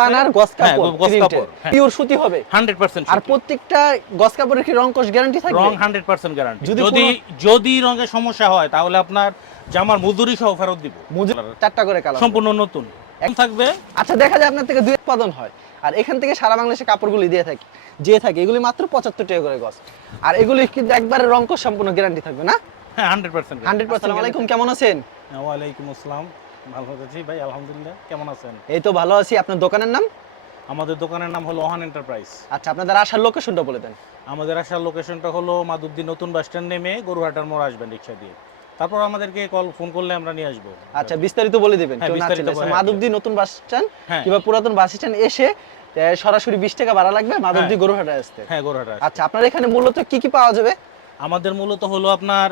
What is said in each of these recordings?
পানার হ্যাঁ, হ্যাঁ। পিওর সুতি হবে। 100% আর প্রত্যেকটা কাপড়ের কি রং গ্যারান্টি থাকবে? রং 100% গ্যারান্টি যদি সমস্যা হয় তাহলে আপনার জামার মজুরি সহ ফেরত দিব। চারটা করে কালার সম্পূর্ণ নতুন। থাকবে? আচ্ছা দেখা যায় আপনার থেকে দুই উৎপাদন হয়। আর এখান থেকে সারা বাংলাদেশে কাপড়গুলি দিয়ে থাকি যে থাকে। এগুলি মাত্র পঁচাত্তর টাকা করে গছ আর এগুলি কিন্তু একবারে রং কোশ সম্পূর্ণ গ্যারান্টি থাকবে না? হ্যাঁ 100% হান্ড্রেড পার্সেন্ট আলাইকুম। কেমন আছেন? ওয়ালাইকুম আসসালাম। ভালো আছি ভাই আলহামদুলিল্লাহ। কেমন আছেন? এই তো ভালো আছি। আপনার দোকানের নাম? আমাদের দোকানের নাম হলো ওহান এন্টারপ্রাইজ। আচ্ছা আপনাদের আসার লোকেশনটা বলে দেন। আমাদের আসার লোকেশনটা হলো মাদুদ্দিন নতুন বাস স্ট্যান্ড নেমে গরুহাটার মোড় আসবেন রিক্সা দিয়ে। তারপর আমাদেরকে কল ফোন করলে আমরা নিয়ে আসব। আচ্ছা বিস্তারিত বলে দিবেন হ্যাঁ। বলে- মাধবদী নতুন বাস স্ট্যান্ড হ্যাঁ। কিংবা পুরাতন বাস স্ট্যান্ড এসে সরাসরি বিশ টাকা ভাড়া লাগবে মাধবদী হ্যাঁ। গরুহাটা আসতে। হ্যাঁ গরুহাটা আচ্ছা আপনার এখানে মূলত কি কি পাওয়া যাবে? আমাদের মূলত হলো আপনার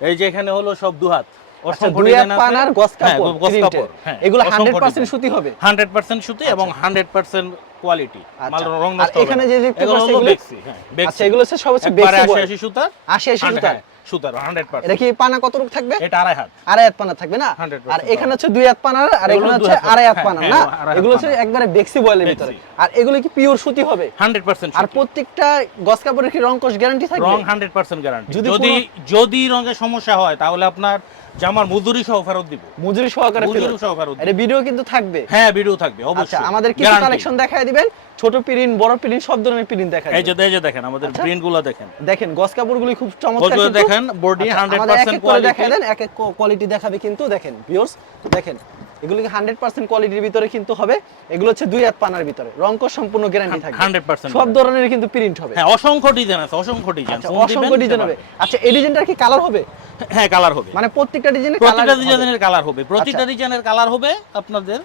এই যে এখানে হলো সব দুহাত। আচ্ছা দুই এক পানার গস কাপড় গস প্রিন্টের। কাপড় হ্যাঁ এগুলো অসংখ্য হান্ড্রেড পার্সেন্ট design। সুতি হবে? 100% সুতি এবং 100% কোয়ালিটি আচ্ছা। মাল রং আর নষ্ট হবে এখানে যে দেখতে এগুলো পাচ্ছি এগুলো- বেক্সি, হ্যাঁ। আচ্ছা এগুলো হচ্ছে সব হচ্ছে বেক্সি 80 বয়েল। 80 সুতার আশি আশি সুতা হ্যাঁ, সুতার 100% এটা কি পানা কত রূপ থাকবে? এটা আড়াই হাত। আড়াই হাত পানা থাকবে না? আর এখানে হচ্ছে দুই হাত পানার আর এখানে হচ্ছে আড়াই হাত হ্যাঁ, পানা হ্যাঁ, না? এগুলো হচ্ছে একবারে বেক্সি বয়েলের ভিতরে। আর এগুলো কি পিওর সুতি হবে? 100% আর প্রত্যেকটা গস কাপড়ের কি রং কোশ গ্যারান্টি থাকবে? রং 100% গ্যারান্টি যদি যদি যদি রঙের সমস্যা হয় তাহলে আপনার জামার মজুরি সহ ফেরত দিব। মজুরি সহকারে মজুরি সহ ফেরত। এটা ভিডিও কিন্তু থাকবে। হ্যাঁ ভিডিও থাকবে আচ্ছা অবশ্যই। আমাদের কিছু কালেকশন দেখায় দিবেন। ছোট প্রিন্ট বড় প্রিন্ট সব ধরনের প্রিন্ট দেখায় এই যে এই যে দেখেন আমাদের আচ্ছা। প্রিন্টগুলো দেখেন। দেখেন গস কাপড়গুলি খুব চমৎকার কিন্তু। দেখেন বডি আচ্ছা, এক 100% এক করে দেখায় কোয়ালিটি দেখেন এক এক কোয়ালিটি দেখাবে কিন্তু দেখেন ভিউয়ার্স দেখেন। এগুলো কি হান্ড্রেড পার্সেন্ট কোয়ালিটির ভিতরে কিন্তু হবে? এগুলো হচ্ছে দুই হাত পানার ভিতরে। রঙ্ক সম্পূর্ণ গ্যারান্টি থাকবে। 100% সব ধরনের কিন্তু প্রিন্ট হবে। হ্যাঁ অসংখ্য ডিজাইন আছে অসংখ্য ডিজাইন আচ্ছা অসংখ্য ডিজাইন হবে। আচ্ছা এই ডিজাইনটার কি কালার হবে? হ্যাঁ কালার হবে। মানে প্রত্যেকটা ডিজাইনে প্রত্যেকটা ডিজাইনের কালার হবে। আচ্ছা। ডিজাইনের কালার হবে আপনাদের।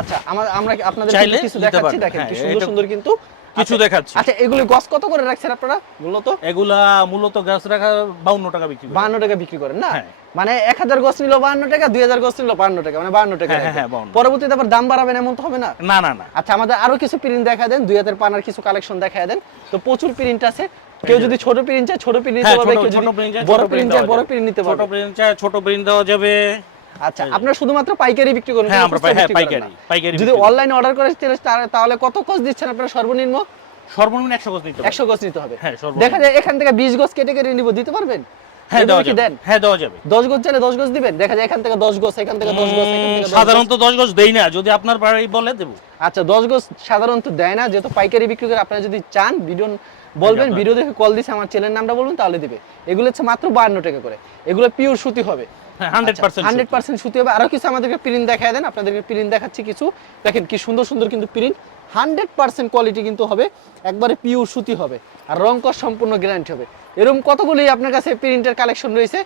আচ্ছা আমরা আমরা আপনাদের কিছু দেখাচ্ছি? দেখেন কি হ্যাঁ, সুন্দর সুন্দর কিন্তু কিছু আচ্ছা, দেখাচ্ছি। আচ্ছা এগুলি গস কত করে রাখছেন আপনারা মূলত? এগুলা মূলত গাছ রাখা বাউন্ন টাকা বিক্রি করে। বাহান্ন টাকা বিক্রি করেন না? হ্যাঁ। মানে এক হাজার গছ নিল বাহান্ন টাকা দুই হাজার গছ নিল বাহান্ন টাকা মানে বাহান্ন টাকা হ্যাঁ, হ্যাঁ। হ্যাঁ, 52 পরবর্তীতে আবার দাম বাড়াবেন এমন তো হবে না? না না না। আচ্ছা আমাদের আরও কিছু প্রিন্ট দেখা দেন দুই হাজার পানার কিছু কালেকশন দেখা দেন। তো প্রচুর প্রিন্ট আছে। কেউ যদি ছোট প্রিন্ট চায় ছোট প্রিন্ট নিতে হ্যাঁ পারবে কেউ যদি বড় প্রিন্ট চায় বড় প্রিন্ট নিতে পারবে। ছোট প্রিন্ট চায় ছোট প্রিন্ট দেওয়া যাবে। আচ্ছা আপনারা শুধুমাত্র পাইকারি বিক্রি করেন হ্যাঁ আমরা হ্যাঁ পাইকারি পাইকারি যদি অনলাইনে অর্ডার তাহলে- কত দিচ্ছেন আপনারা সর্বনিম্ন? সর্বনিম্ন 100 গজ নিতে হবে। একশো গজ নিতে হবে। হ্যাঁ, দেখা যায় এখান থেকে বিশ গজ কেটে কেটে নিব দিতে পারবেন? হ্যাঁ দেওয়া যাবে। হ্যাঁ দেওয়া যাবে। দশ গজ চাইলে দশ গজ দিবেন? দেখা যায় এখান থেকে দশ গজ এখান থেকে দশ গজ এখান থেকে সাধারণত 10 গজ দেই না যদি আপনার বাড়ি বলে দেব। আচ্ছা গজ সাধারণত দেয় না যেহেতু পাইকারি বিক্রি করে আপনারা যদি চান ভিডিও বলবেন ভিডিও দেখে কল দিছে আমার চ্যানেল নামটা বলবেন তাহলে দিবে। এগুলো হচ্ছে মাত্র বান্ন টাকা করে। এগুলো পিওর সুতি হবে। 100% হান্ড্রেড পার্সেন্ট সুতি। হবে। আরও কিছু আমাদেরকে প্রিন্ট দেখায় দেন আপনাদেরকে প্রিন্ট দেখাচ্ছি কিছু। দেখেন কি সুন্দর সুন্দর কিন্তু প্রিন্ট হান্ড্রেড পার্সেন্ট কোয়ালিটি কিন্তু হবে। একবারে পিওর সুতি হবে। আর রং কস সম্পূর্ণ গ্যারান্টি হবে। এরকম কতগুলি আপনার কাছে প্রিন্টের কালেকশন রয়েছে?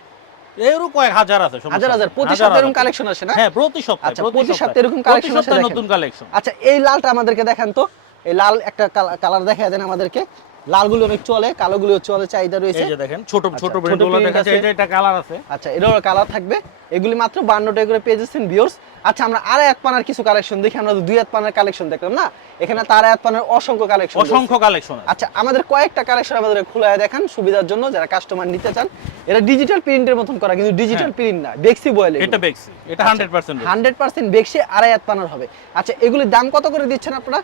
এরও কয়েক হাজার আছে হাজার হাজার। প্রতি সপ্তাহে এরকম। কালেকশন আসে না? হ্যাঁ প্রতি সপ্তাহে আচ্ছা, প্রতি সপ্তাহে। এরকম collection আসে নতুন কালেকশন আচ্ছা এই লালটা আমাদেরকে দেখান তো। এই লাল একটা কালার দেখা দেন আমাদেরকে। লালগুলো অনেক চলে কালোগুলো চলে চাহিদা রয়েছে। দেখেন ছোট আচ্ছা, ছোট এটা কালার আছে। আচ্ছা এটারও কালার থাকবে। এগুলি মাত্র বান্ন টাকা করে পেয়ে যাচ্ছেন ভিউর্স আচ্ছা আমরা আর এক পানার কিছু কালেকশন দেখি আমরা দুই এক পানার কালেকশন দেখলাম না? এখানে তার এক পানার অসংখ্য কালেকশন অসংখ্য কালেকশন আচ্ছা আমাদের কয়েকটা কালেকশন আমাদের খোলায় দেখান সুবিধার জন্য যারা কাস্টমার নিতে চান। এটা ডিজিটাল প্রিন্টের মতন করা কিন্তু ডিজিটাল হ্যাঁ। প্রিন্ট না বেক্সি বয়েল এটা বেক্সি এটা 100% হান্ড্রেড পার্সেন্ট বেক্সি আড়াই হাত পানার হবে। আচ্ছা এগুলির দাম কত করে দিচ্ছেন আপনারা?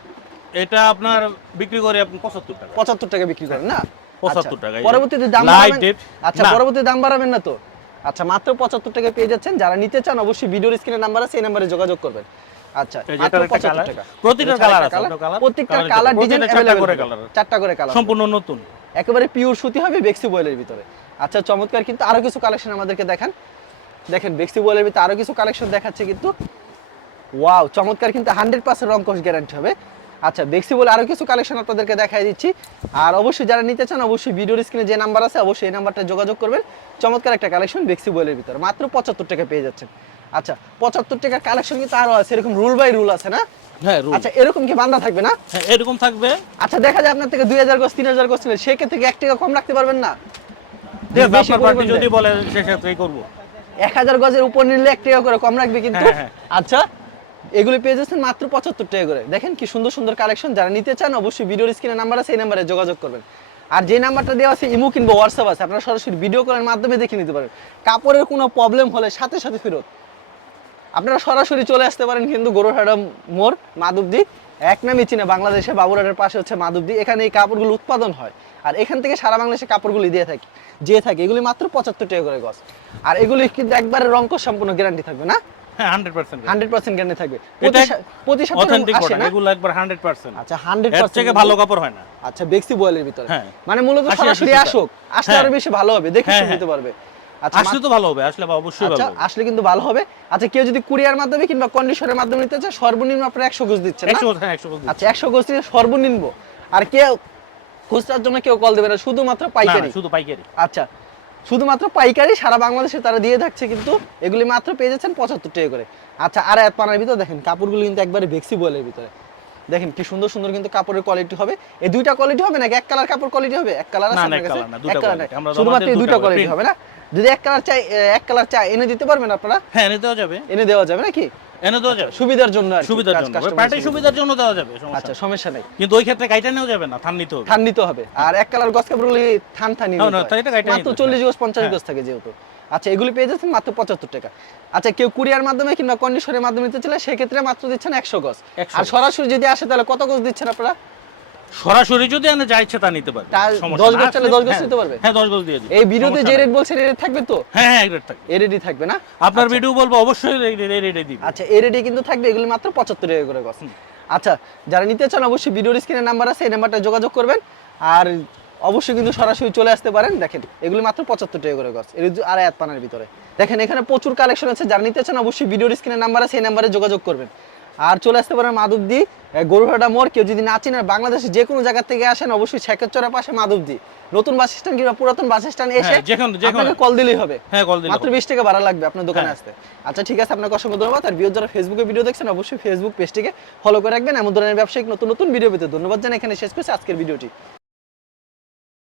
এটা আপনার বিক্রি করে আপনি 75 টাকা। 75 টাকা বিক্রি করেন না? 75 আচ্ছা, টাকা পরবর্তীতে দাম বাড়াবেন আচ্ছা পরবর্তীতে দাম বাড়াবেন না তো? আচ্ছা মাত্র 75 টাকা পেয়ে যাচ্ছেন। যারা নিতে চান অবশ্যই ভিডিওর স্ক্রিনে নাম্বার আছে এই নম্বরে যোগাযোগ করবেন। আচ্ছা প্রতিটা কালার আছে প্রত্যেকটা কালার ডিজাইন করে কালার চারটা করে কালার সম্পূর্ণ নতুন। একেবারে পিওর সুতি হবে বেক্সি বয়েলের ভিতরে। আচ্ছা চমৎকার কিন্তু আরও কিছু কালেকশন আমাদেরকে দেখান। দেখেন বেক্সি বয়েলের ভিতরে আরও কিছু কালেকশন দেখাচ্ছে কিন্তু। ওয়াও চমৎকার কিন্তু হান্ড্রেড পার্সেন্ট রং কোষ গ্যারান্টি হবে। আচ্ছা বেক্সি বলে আরও কিছু কালেকশন আপনাদেরকে দেখাই দিচ্ছি। আর অবশ্যই যারা নিতে চান অবশ্যই ভিডিওর স্ক্রিনে যে নাম্বার আছে অবশ্যই এই নাম্বারটা যোগাযোগ করবেন। চমৎকার একটা কালেকশন বেক্সি বয়েলের ভিতরে। মাত্র পঁচাত্তর টাকা পেয়ে যাচ্ছেন। আচ্ছা পঁচাত্তর টাকার কালেকশন কিন্তু আরও আছে এরকম রুল বাই রুল আছে না? আচ্ছা এরকম কি বান্ধা থাকবে না? এরকম থাকবে। আচ্ছা দেখা যায় আপনার থেকে দুই হাজার গজ তিন হাজার গজ সেক্ষেত্রে এক টাকা কম রাখতে পারবেন না? ঠিক আছে, বেশি আপনার পার্টি পরিমাণ। যদি দেয়। বলে সেক্ষেত্রেই করব। এক হাজার গজের উপর নিলে এক টাকা করে কম রাখবে কিন্তু। হ্যাঁ। আচ্ছা এগুলি পেয়ে যাচ্ছেন মাত্র পঁচাত্তর টাকা করে। দেখেন কি সুন্দর সুন্দর কালেকশন যারা নিতে চান অবশ্যই ভিডিওর স্ক্রিনে নাম্বার আছে, এই নাম্বারে যোগাযোগ করবেন। আর যে নাম্বারটা দেওয়া আছে, ইমো কিংবা হোয়াটসঅ্যাপ আছে, আপনারা সরাসরি ভিডিও কলের মাধ্যমে দেখে নিতে পারেন কাপড়ের কোনো প্রবলেম হলে সাথে সাথে ফেরত। আপনারা সরাসরি চলে আসতে পারেন কিন্তু গরুহাটা মোড়, মাধবদী। এক নামই চিনে বাংলাদেশে বাবুরহাটের পাশে হচ্ছে মাধবদী। এখানে এই কাপড়গুলো উৎপাদন হয়। আর এখান থেকে সারা বাংলাদেশে কাপড়গুলি দিয়ে থাকি, যেয়ে থাকে। এগুলি মাত্র পঁচাত্তর টাকা করে গছ আর এগুলি কিন্তু একবারে রঙ্ক সম্পূর্ণ গ্যারান্টি থাকবে, না? হ্যাঁ hundred percent hundred percent guarantee থাকবে। প্রতি সপ্তাহে অথেন্টিক প্রোডাক্ট এগুলো একবার হান্ড্রেড পার্সেন্ট আচ্ছা হান্ড্রেড এর থেকে ভালো কাপড় হয় না। আচ্ছা বেক্সি বয়েলের ভিতরে। হ্যাঁ। মানে মূলত সরাসরি আসুক। আসলে হ্যাঁ। আরও বেশি ভালো হবে। দেখে পারবে। আচ্ছা আসলে তো ভালো হবে। আসলে অবশ্যই ভালো আচ্ছা আসলে কিন্তু ভালো হবে। আচ্ছা কেউ যদি কুরিয়ার মাধ্যমে কিংবা কন্ডিশনের মাধ্যমে নিতে চায় সর্বনিম্ন আপনার একশো গোজ দিচ্ছেন না? একশো হ্যাঁ একশো গজ আচ্ছা গোজ সর্বনিম্ন। আর কেউ খুচরার জন্য কেউ কল দেবে না শুধুমাত্র পাইকারি। শুধু পাইকারি। আচ্ছা শুধুমাত্র পাইকারি সারা বাংলাদেশে তারা দিয়ে থাকছে কিন্তু এগুলি মাত্র পেয়ে যাচ্ছেন পঁচাত্তর টাকা করে। আচ্ছা আর এক পানার ভিতরে দেখেন কাপড়গুলো কিন্তু একবারে ভেক্সি বলের ভিতরে। দেখেন কি সুন্দর সুন্দর কিন্তু কাপড়ের কোয়ালিটি হবে। এই দুইটা কোয়ালিটি হবে নাকি এক কালার কাপড় কোয়ালিটি হবে? এক কালার আছে না, না, আপনার এক কাছে? না, এক কালার। আমরা শুধুমাত্র দুইটা কোয়ালিটি হবে না? যদি এক কালার চাই এক কালার চাই এনে দিতে পারবেন আপনারা? হ্যাঁ এনে দেওয়া যাবে। এনে দেওয়া যাবে নাকি? এনে দেওয়া যাবে? সুবিধার জন্য সুবিধার জন্য। পার্টি সুবিধার জন্য। দেওয়া যাবে আচ্ছা সমস্যা নাই। কিন্তু ওই ক্ষেত্রে নেওয়া যাবে না থান নিতে হবে। থান নিতে হবে। আর এক কালার গছ থান থানি না, না, তাই এটা মাত্র নিতে হবে। চল্লিশ গজ পঞ্চাশ হ্যাঁ। গজ থাকে যেহেতু। আচ্ছা এগুলি পেয়ে যাচ্ছেন মাত্র পঁচাত্তর টাকা। আচ্ছা কেউ কুরিয়ার মাধ্যমে কিংবা কন্ডিশনের মাধ্যমে নিতে চাইলে সেক্ষেত্রে মাত্র দিচ্ছেন একশো গছ আর সরাসরি যদি আসে তাহলে কত গছ দিচ্ছেন আপনারা? সরাসরি যদি আনে যা ইচ্ছে তা নিতে পারবে। তার সমস্যা দশ না। গজ চাইলে আসলে- দশ গজ হ্যাঁ, নিতে পারবে? হ্যাঁ দশ গজ দিয়ে দিই এই ভিডিওতে যে রেট বলছে রেট থাকবে তো? হ্যাঁ হ্যাঁ রেট থাকে এ রেডি থাকবে না? আপনার আচ্ছা। ভিডিও বলব অবশ্যই রেটে দিবে। আচ্ছা এ রেডি কিন্তু থাকবে এগুলি মাত্র পঁচাত্তর টাকা করে গছ আচ্ছা যারা নিতে চান অবশ্যই ভিডিওর স্ক্রিনের নাম্বার আছে এই নাম্বারটা যোগাযোগ করবেন। আর অবশ্যই কিন্তু সরাসরি চলে আসতে পারেন। দেখেন এগুলি মাত্র পঁচাত্তর টাকা করে গছ এর আর এক পানার ভিতরে। দেখেন এখানে প্রচুর কালেকশন আছে। যারা নিতে চান অবশ্যই ভিডিওর স্ক্রিনের নাম্বার আছে এই নাম্বারে যোগাযোগ করবেন। আর চলে আসতে পারেন মাধবদি। গরুহাটা মোড় কেউ যদি না চিনেন বাংলাদেশে যে কোনো জায়গা থেকে আসেন অবশ্যই শেখেরচরের পাশে মাধবদি। নতুন বাস স্ট্যান্ড কিংবা পুরাতন বাস স্ট্যান্ড এসে হ্যাঁ। আপনাকে কল দিলেই হবে। হ্যাঁ কল দিলে মাত্র হবে। বিশ টাকা ভাড়া লাগবে আপনার দোকানে হ্যাঁ। আসতে। আচ্ছা ঠিক আছে আপনাকে অসংখ্য ধন্যবাদ। আর ভিডিও যারা ফেসবুকে ভিডিও দেখছেন অবশ্যই ফেসবুক পেজটিকে ফলো করে রাখবেন। এমন ধরনের ব্যবসায়িক নতুন নতুন ভিডিও পেতে ধন্যবাদ জানাই। এখানে শেষ করছি আজকের ভিডিওটি